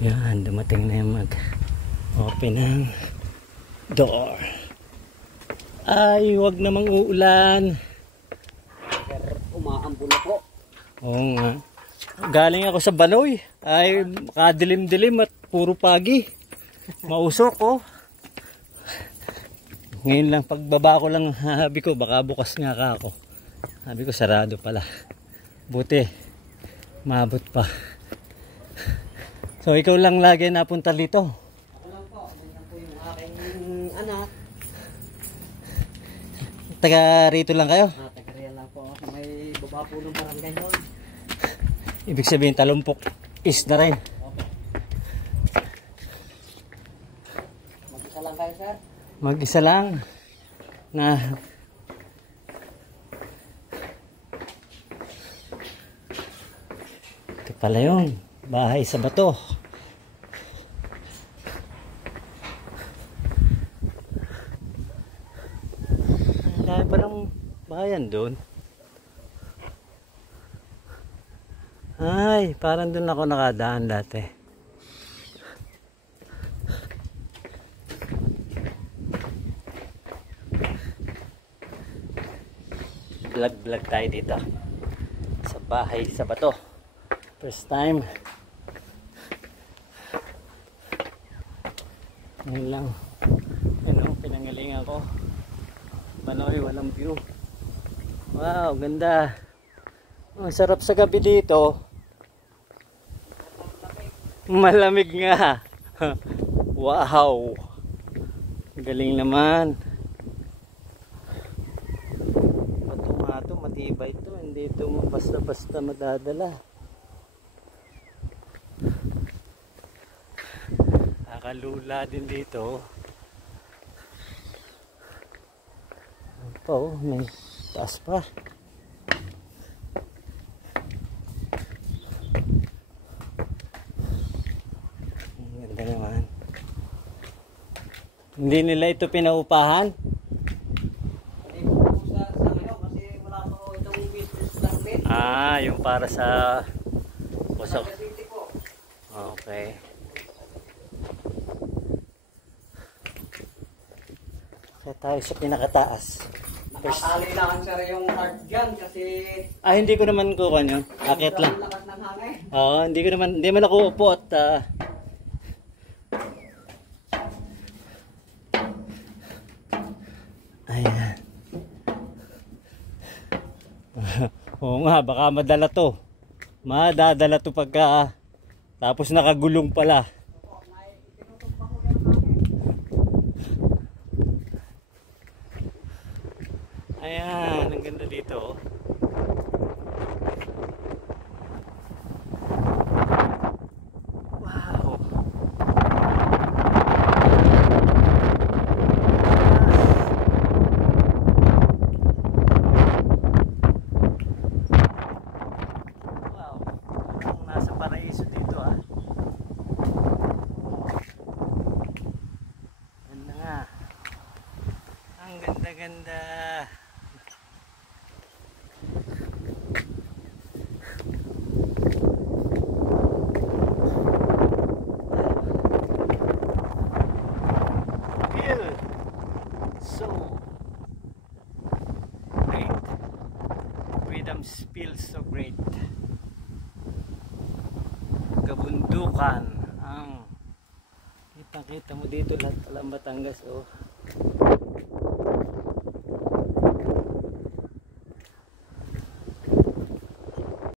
Yan, dumating na yung mag-open ng door. Ay, wag namang uulan. Umaambon na po. Oo nga. Galing ako sa Banoy. Ay, kadilim-dilim at puro pagi. Mausok oh. Ngayon lang, pagbaba ko lang, sabi ko, baka bukas nga ka ako. Sabi ko, sarado pala. Buti, maabot pa. So, ikaw lang lagi napunta dito? Ako lang po. Yan po yung aking anak. Taga rito lang kayo? Taga riyan lang po. May baba po ng barangay doon. Ibig sabihin, Talumpok is na rin. Okay. Mag-isa lang kayo, sir? Mag-isa lang. Na ito pala yun. Bahay sa bato. Ang dami pa ng bayan doon. Ay, parang doon ako nakadaan dati. Vlog tayo dito. Sa bahay sa bato. First time. Ngayon lang. Ano, pinangalingan ko. Banoy, walang view. Wow, ganda. Ang sarap sa gabi dito. Malamig nga. Wow. Galing naman. Pato-mato, matibay ito. Hindi ito basta-basta madadala. Nakalula din dito. Ano pa oh, may taas pa. Ganda naman. Hindi nila ito pinaupahan? Hindi po sa ngayon kasi wala po itong business permit. Ah, yung para sa Pusok. City po. Okay. Kaya tayo sa pinakataas. Nakatali lang sir yung card dyan kasi Ah, hindi ko naman kukuha yun. Akit lang. lakas ng hangin. Oo, hindi man ako upo at ayan. Oo nga, baka madala to. Madadala to pagka tapos nakagulong pala. Ayan, ang ganda dito. Wow. Wow. Parang nasa paraiso dito ah. Ganda nga. Ang ganda-ganda. So great. Freedom feels so great. Kabundukan ang kitang-kita mo dito lahat pala Batangas oh.